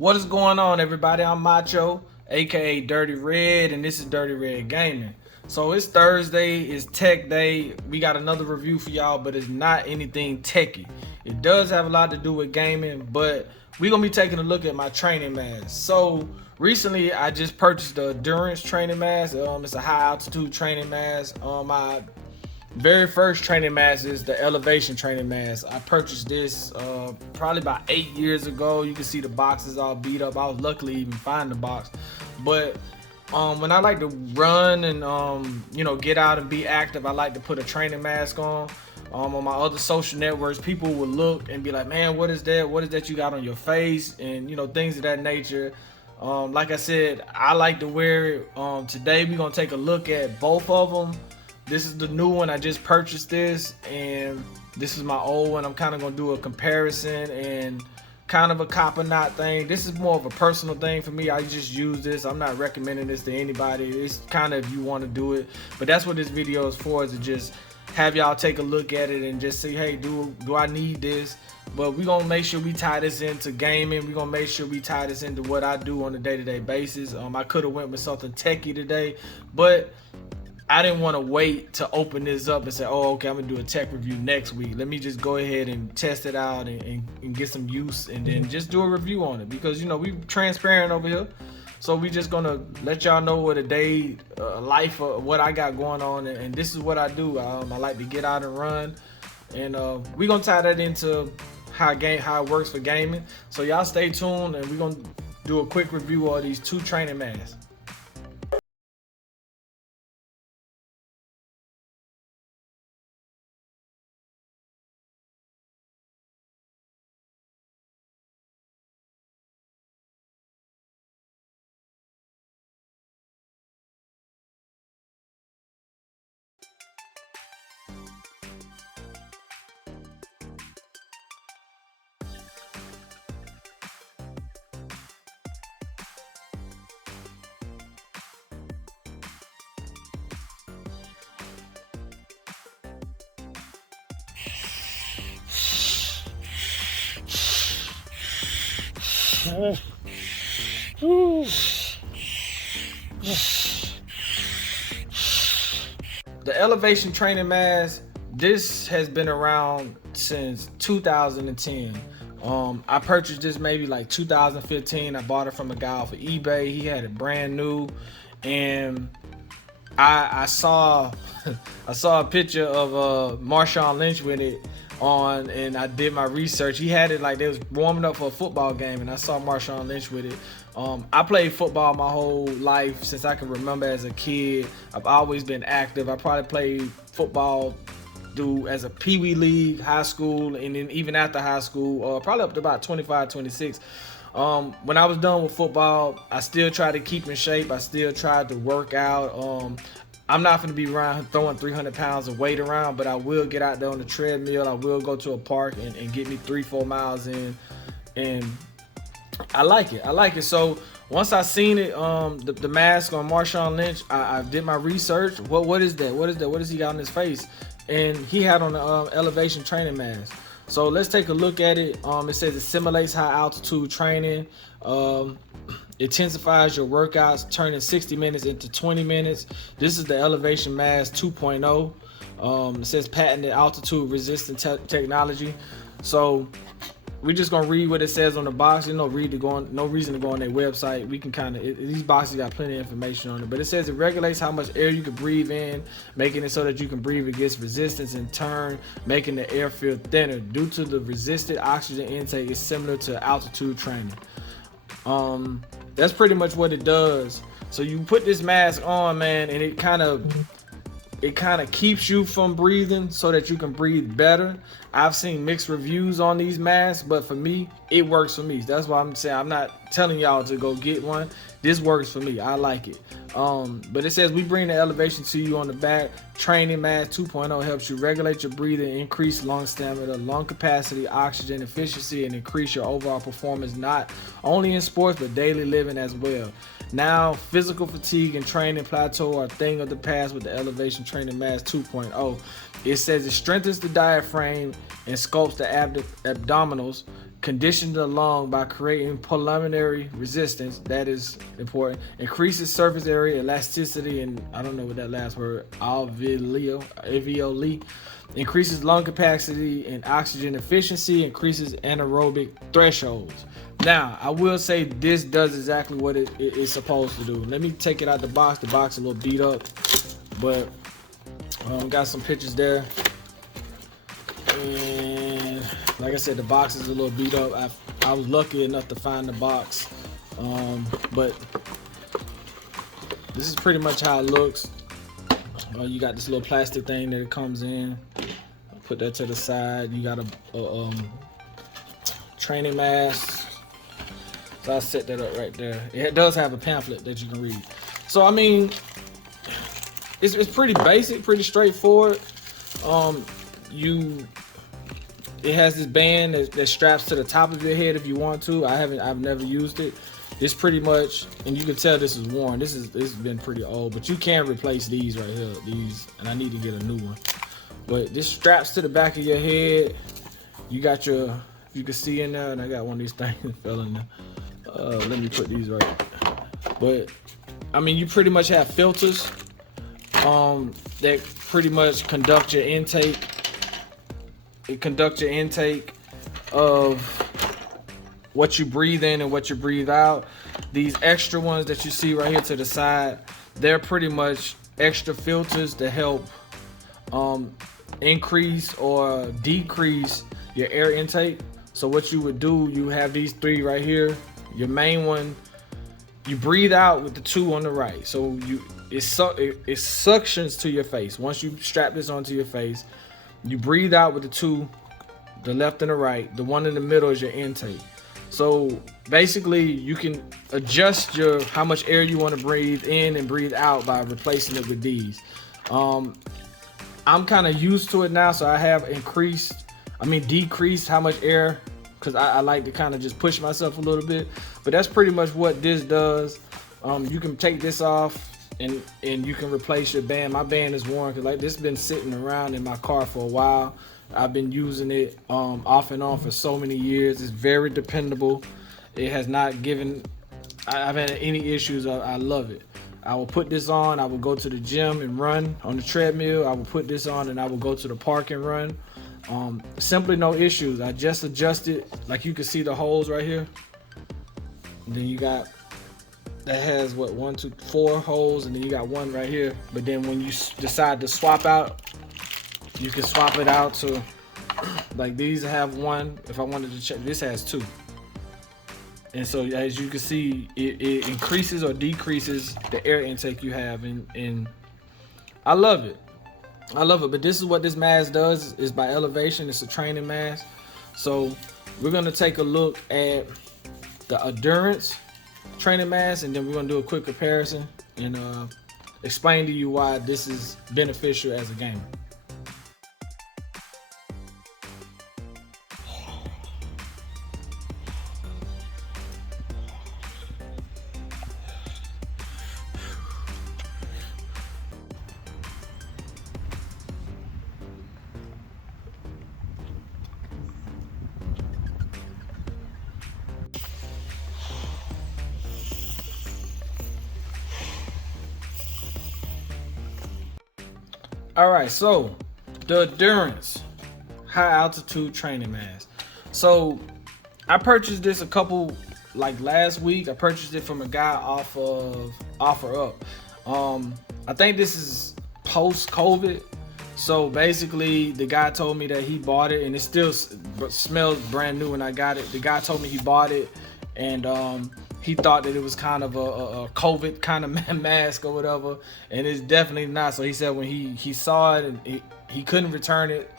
What is going on, everybody? I'm Macho, aka Dirty Red, and this is Dirty Red Gaming. So it's Thursday, it's Tech Day. We got another review for y'all, but it's not anything techy. It does have a lot to do with gaming, but we're gonna be taking a look at my training mask. So recently, I just purchased the Adurance training mask. It's a high altitude training mask. My very first training mask is the elevation training mask. I purchased this probably about 8 years ago. You can see the box is all beat up. I was luckily even find the box. But when I like to run and get out and be active, I like to put a training mask on. On my other social networks, people will look and be like, man, what is that? What is that you got on your face? And things of that nature. Like I said, I like to wear it. Today we're gonna take a look at both of them. This is the new one. I just purchased this, and this is my old one. I'm kind of gonna do a comparison and kind of a cop or not thing. This is more of a personal thing for me. I just use this. I'm not recommending this to anybody. It's kind of if you want to do it, but that's what this video is for, is to just have y'all take a look at it and just say, hey, do I need this? But we're gonna make sure we tie this into gaming. We're gonna make sure we tie this into what I do on a day-to-day basis. I could have went with something techie today, but I didn't want to wait to open this up and say, oh, okay, I'm gonna do a tech review next week. Let me just go ahead and test it out and get some use, and then just do a review on it, because we transparent over here. So we just gonna let y'all know what a day life of what I got going on, and this is what I do. I like to get out and run, and we gonna tie that into how it works for gaming. So y'all stay tuned, and we gonna do a quick review of these two training masks. The elevation training mask, this has been around since 2010. I purchased this maybe like 2015. I bought it from a guy off of eBay. He had it brand new, and I saw I saw a picture of Marshawn Lynch with it on, and I did my research. He had it like they was warming up for a football game, and I saw Marshawn Lynch with it. I played football my whole life since I can remember as a kid. I've always been active. I probably played football as a pee-wee league, high school, and then even after high school, probably up to about 25, 26. When I was done with football, I still tried to keep in shape. I still tried to work out. I'm not going to be around throwing 300 pounds of weight around, but I will get out there on the treadmill. I will go to a park and get me 3-4 miles in, and I like it. I like it. So once I seen it, the mask on Marshawn Lynch, I did my research. What is that? What is that? What does he got on his face? And he had on the elevation training mask. So let's take a look at it. It says it simulates high altitude training. Intensifies your workouts, turning 60 minutes into 20 minutes. This is the Elevation Mask 2.0. It says patented altitude resistant technology. So we're just gonna read what it says on the box. There's no reason to go on their website. We can these boxes got plenty of information on it. But it says it regulates how much air you can breathe in, making it so that you can breathe against resistance, in turn making the air feel thinner. Due to the resisted oxygen intake is similar to altitude training. That's pretty much what it does. So you put this mask on, man, and it kind of keeps you from breathing so that you can breathe better. I've seen mixed reviews on these masks, but for me, it works for me. That's why I'm saying I'm not telling y'all to go get one. This works for me. I like it. But it says we bring the elevation to you on the back. Training Mask 2.0 helps you regulate your breathing, increase lung stamina, lung capacity, oxygen efficiency, and increase your overall performance, not only in sports but daily living as well. Now, physical fatigue and training plateau are a thing of the past with the Elevation Training Mask 2.0. It says it strengthens the diaphragm and sculpts the abdominals, condition the lung by creating pulmonary resistance. That is important. Increases surface area elasticity, and I don't know what that last word, alveoli. Increases lung capacity and oxygen efficiency. Increases anaerobic thresholds. Now, I will say this does exactly what it is supposed to do. Let me take it out the box. The box is a little beat up, but got some pictures there. And like I said, the box is a little beat up. I was lucky enough to find the box, but this is pretty much how it looks. You got this little plastic thing that it comes in. Put that to the side. You got a training mask. So I'll set that up right there. It does have a pamphlet that you can read. So I mean, it's pretty basic, pretty straightforward. It has this band that straps to the top of your head if you want to. I've never used it. It's pretty much, and you can tell this is worn. This has been pretty old, but you can replace these right here. These, and I need to get a new one. But this straps to the back of your head. You got your, you can see in there, and I got one of these things that fell in there. Let me put these right. But I mean, you pretty much have filters that pretty much conduct your intake. It conducts your intake of what you breathe in and what you breathe out. These extra ones that you see right here to the side, they're pretty much extra filters to help increase or decrease your air intake. So what you would do, you have these three right here. Your main one, you breathe out with the two on the right. So it suctions to your face. Once you strap this onto your face, you breathe out with the two, the left and the right. The one in the middle is your intake. So basically, you can adjust how much air you want to breathe in and breathe out by replacing it with these. I'm kind of used to it now, so I have decreased how much air, because I like to kind of just push myself a little bit. But that's pretty much what this does. You can take this off and you can replace your band. My band is worn because this has been sitting around in my car for a while. I've been using it off and on for so many years. It's very dependable. It has not given, I've had any issues. I love it. I will put this on. I will go to the gym and run on the treadmill. I will put this on and I will go to the park and run. Simply no issues. I just adjusted, like you can see the holes right here. And then you got, that has what, 1, 2, 4 holes, and then you got one right here. But then when you decide to swap out, you can swap it out to, like these have one. If I wanted to check, this has 2. And so as you can see, it increases or decreases the air intake you have, and I love it. I love it. But this is what this mask does, is by elevation. It's a training mask. So we're gonna take a look at the Adurance training mask, and then we're gonna do a quick comparison and explain to you why this is beneficial as a gamer. All right, so the Adurance high altitude training mask. So I purchased this last week. I purchased it from a guy off of OfferUp. I think this is post-COVID. So basically, the guy told me that he bought it, and it still smells brand new when I got it. The guy told me he bought it, and he thought that it was kind of a COVID kind of mask or whatever, and it's definitely not. So he said when he saw it, and he couldn't return it,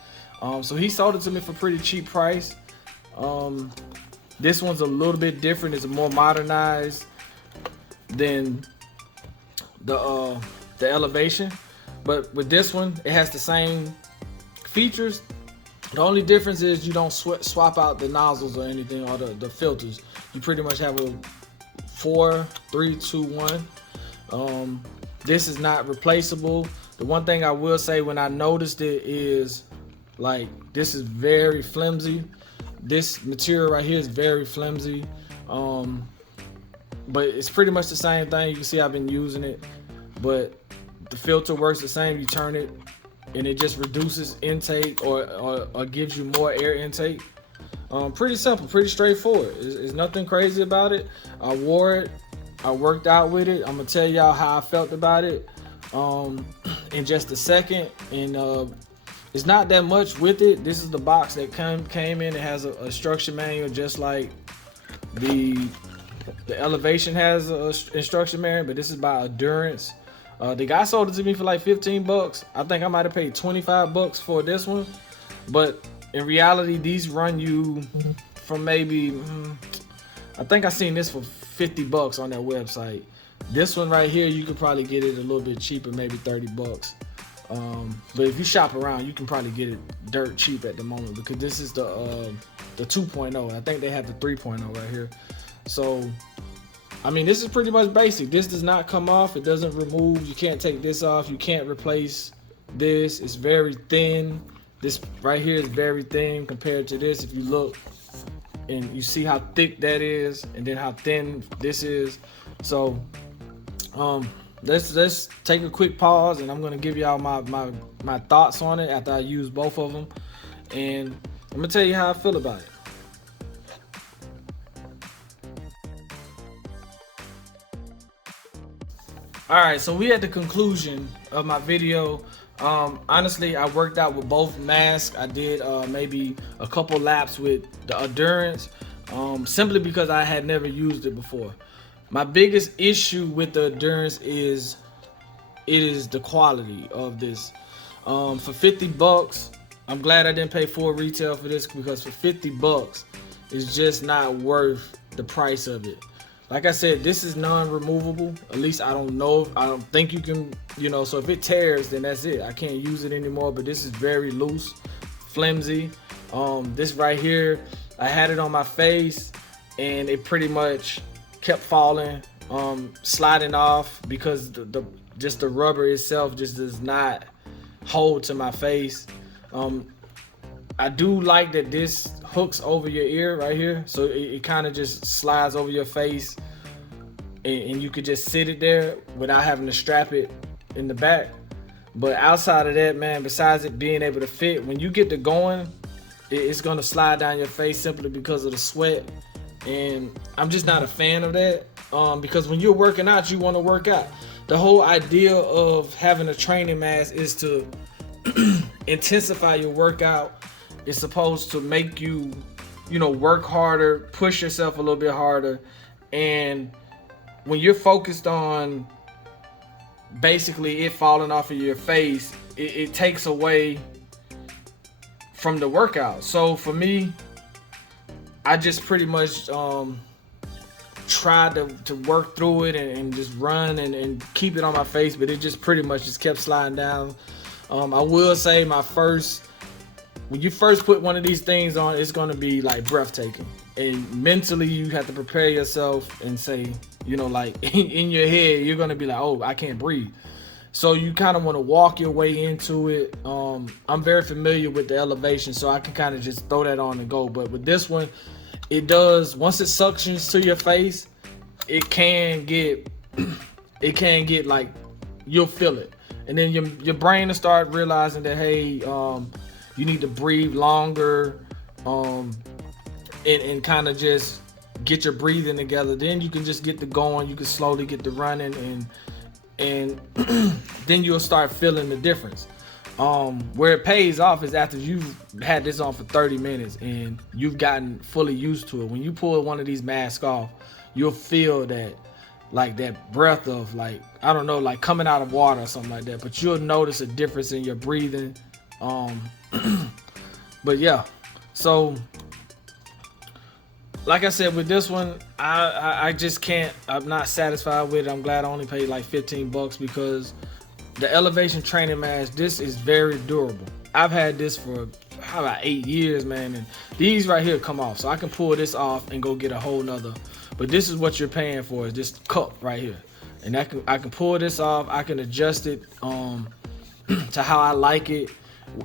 so he sold it to me for a pretty cheap price. This one's a little bit different. It's more modernized than the Elevation, but with this one, it has the same features. The only difference is you don't swap out the nozzles or anything, or the filters. You pretty much have a 4, 3, 2, 1. This is not replaceable. The one thing I will say when I noticed it is, like, this is very flimsy. This material right here is very flimsy, but it's pretty much the same thing. You can see I've been using it, but the filter works the same. You turn it and it just reduces intake or gives you more air intake. Pretty simple, pretty straightforward. It's nothing crazy about it. I wore it, I worked out with it. I'm gonna tell y'all how I felt about it in just a second. And it's not that much with it. This is the box that came in. It has a instruction manual, just like the Elevation has an instruction manual, but this is by Adurance. The guy sold it to me for like 15 bucks. I think I might have paid 25 bucks for this one, but in reality, these run you from maybe, I think I seen this for 50 bucks on their website. This one right here, you could probably get it a little bit cheaper, maybe 30 bucks. But if you shop around, you can probably get it dirt cheap at the moment, because this is the 2.0. I think they have the 3.0 right here. So, I mean, this is pretty much basic. This does not come off. It doesn't remove. You can't take this off. You can't replace this. It's very thin. This right here is very thin compared to this. If you look and you see how thick that is, and then how thin this is. So let's take a quick pause, and I'm gonna give y'all my thoughts on it after I use both of them, and I'm gonna tell you how I feel about it. All right, so we at the conclusion of my video. Honestly, I worked out with both masks. I did maybe a couple laps with the Adurance, simply because I had never used it before. My biggest issue with the Adurance is the quality of this. For 50 bucks, I'm glad I didn't pay full retail for this, because for 50 bucks, it's just not worth the price of it. Like I said, this is non-removable. At least I don't know. I don't think you can, so if it tears, then that's it. I can't use it anymore. But this is very loose, flimsy. This right here, I had it on my face, and it pretty much kept falling, sliding off, because the rubber itself just does not hold to my face. I do like that this hooks over your ear right here, so it kind of just slides over your face, and you could just sit it there without having to strap it in the back. But outside of that, man, besides it being able to fit, when you get to going, it's gonna slide down your face simply because of the sweat, and I'm just not a fan of that, because when you're working out, you want to work out. The whole idea of having a training mask is to intensify your workout. It's supposed to make you, work harder, push yourself a little bit harder. And when you're focused on basically it falling off of your face, it takes away from the workout. So for me, I just pretty much tried to work through it and just run and keep it on my face, but it just pretty much just kept sliding down. I will say when you first put one of these things on, it's going to be like breathtaking, and mentally you have to prepare yourself and say, like in your head, you're going to be like, oh, I can't breathe. So you kind of want to walk your way into it. I'm very familiar with the Elevation, so I can kind of just throw that on and go. But with this one, it does, once it suctions to your face, it can get like, you'll feel it. And then your brain will start realizing that, hey, you need to breathe longer, and kind of just get your breathing together. Then you can just get to going. You can slowly get to running, and then you'll start feeling the difference. Where it pays off is after you've had this on for 30 minutes and you've gotten fully used to it. When you pull one of these masks off, you'll feel that, like that breath of, like, I don't know, like coming out of water or something like that. But you'll notice a difference in your breathing. But yeah, so like I said, with this one, I just can't, I'm not satisfied with it. I'm glad I only paid like 15 bucks, because the Elevation training mask, this is very durable. I've had this for about 8 years, man, and these right here come off, so I can pull this off and go get a whole nother. But this is what you're paying for, is this cup right here, and I can pull this off. I can adjust it to how I like it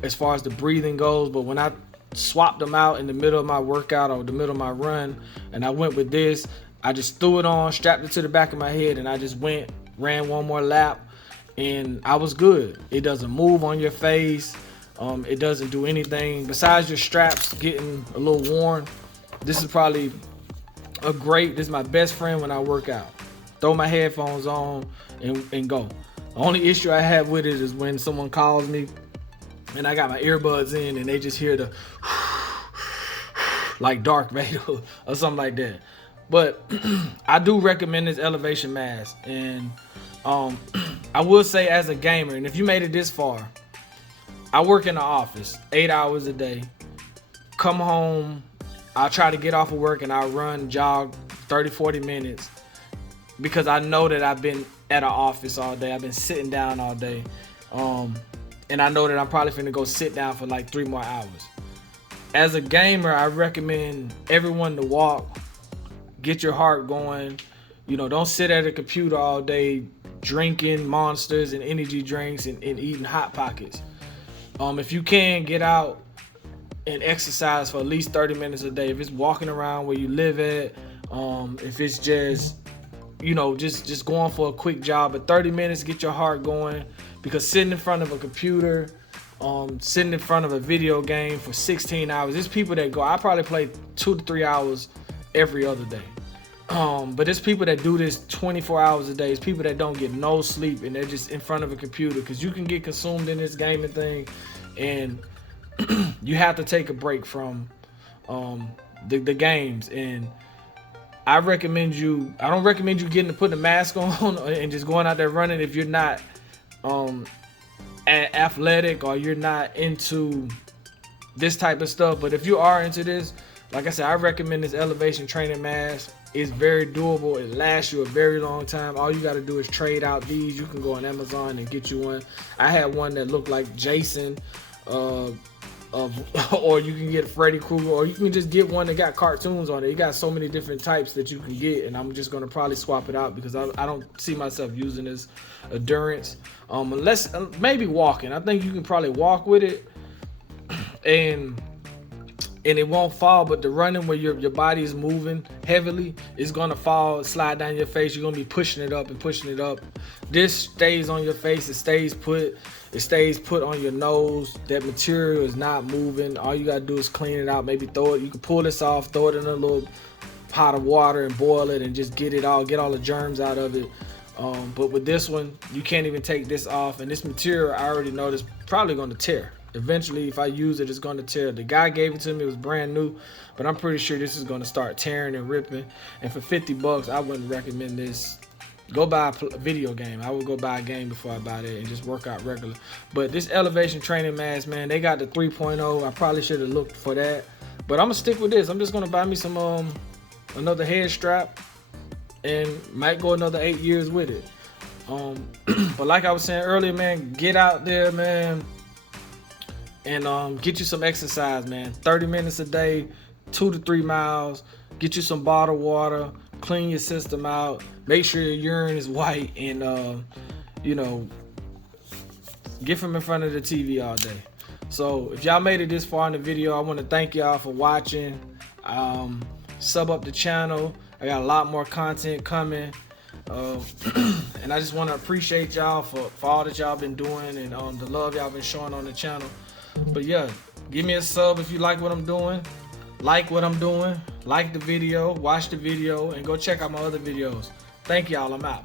as far as the breathing goes. But when I swapped them out in the middle of my workout or the middle of my run, and I went with this. I just threw it on, strapped it to the back of my head, and I just ran one more lap, and I was good. It doesn't move on your face. It doesn't do anything besides your straps getting a little worn. This is probably this is my best friend when I work out. Throw my headphones on and go. The only issue I have with it is when someone calls me and I got my earbuds in and they just hear the like Darth Vader or something like that. But I do recommend this elevation mask, and I will say, as a gamer, and if you made it this far, I work in the office 8 hours a day. Come home, I try to get off of work and I jog 30-40 minutes, because I know that I've been at an office all day. I've been sitting down all day, and I know that I'm probably finna go sit down for like 3 more hours. As a gamer, I recommend everyone to walk, get your heart going. You know, don't sit at a computer all day drinking Monsters and energy drinks and eating Hot Pockets. If you can, get out and exercise for at least 30 minutes a day. If it's walking around where you live at, if it's just, you know, just going for a quick jog, but 30 minutes, get your heart going. Because sitting in front of a computer, sitting in front of a video game for 16 hours, there's people that go, I probably play 2 to 3 hours every other day. But there's people that do this 24 hours a day. It's people that don't get no sleep and they're just in front of a computer, because you can get consumed in this gaming thing, and you have to take a break from the games. And I don't recommend you putting a mask on and just going out there running if you're not athletic or you're not into this type of stuff. But if you are into this, like I said, I recommend this elevation training mask. It's very doable. It lasts you a very long time. All you got to do is trade out these. You can go on Amazon and get you one. I had one that looked like Jason, or you can get Freddy Krueger, or you can just get one that got cartoons on it. You got so many different types that you can get, and I'm just gonna probably swap it out because I don't see myself using this Adurance, unless maybe walking. I think you can probably walk with it, and it won't fall. But the running where your body is moving heavily, it's gonna fall, slide down your face. You're gonna be pushing it up and pushing it up. This stays on your face. It stays put on your nose. That material is not moving. All you gotta do is clean it out. Maybe throw it. You can pull this off, throw it in a little pot of water and boil it, and just get all the germs out of it. But with this one, you can't even take this off. And this material, I already know, is probably gonna tear. Eventually, if I use it, it's going to tear. The guy gave it to me. It was brand new, but I'm pretty sure this is going to start tearing and ripping. And for $50, I wouldn't recommend this. Go buy a video game. I would go buy a game before I buy that and just work out regular. But this elevation training mask, man, they got the 3.0. I probably should have looked for that, but I'm gonna stick with this. I'm just gonna buy me some another head strap, and might go another 8 years with it. But like I was saying earlier, man, get out there, man, and get you some exercise, man. 30 minutes a day, 2 to 3 miles. Get you some bottled water. Clean your system out. Make sure your urine is white, and you know, get from in front of the TV all day. So if y'all made it this far in the video, I want to thank y'all for watching. Sub up the channel. I got a lot more content coming. And I just want to appreciate y'all for all that y'all been doing, and the love y'all been showing on the channel. But yeah, give me a sub if you like what I'm doing. Like what I'm doing. Like the video, watch the video, and go check out my other videos. Thank y'all. I'm out.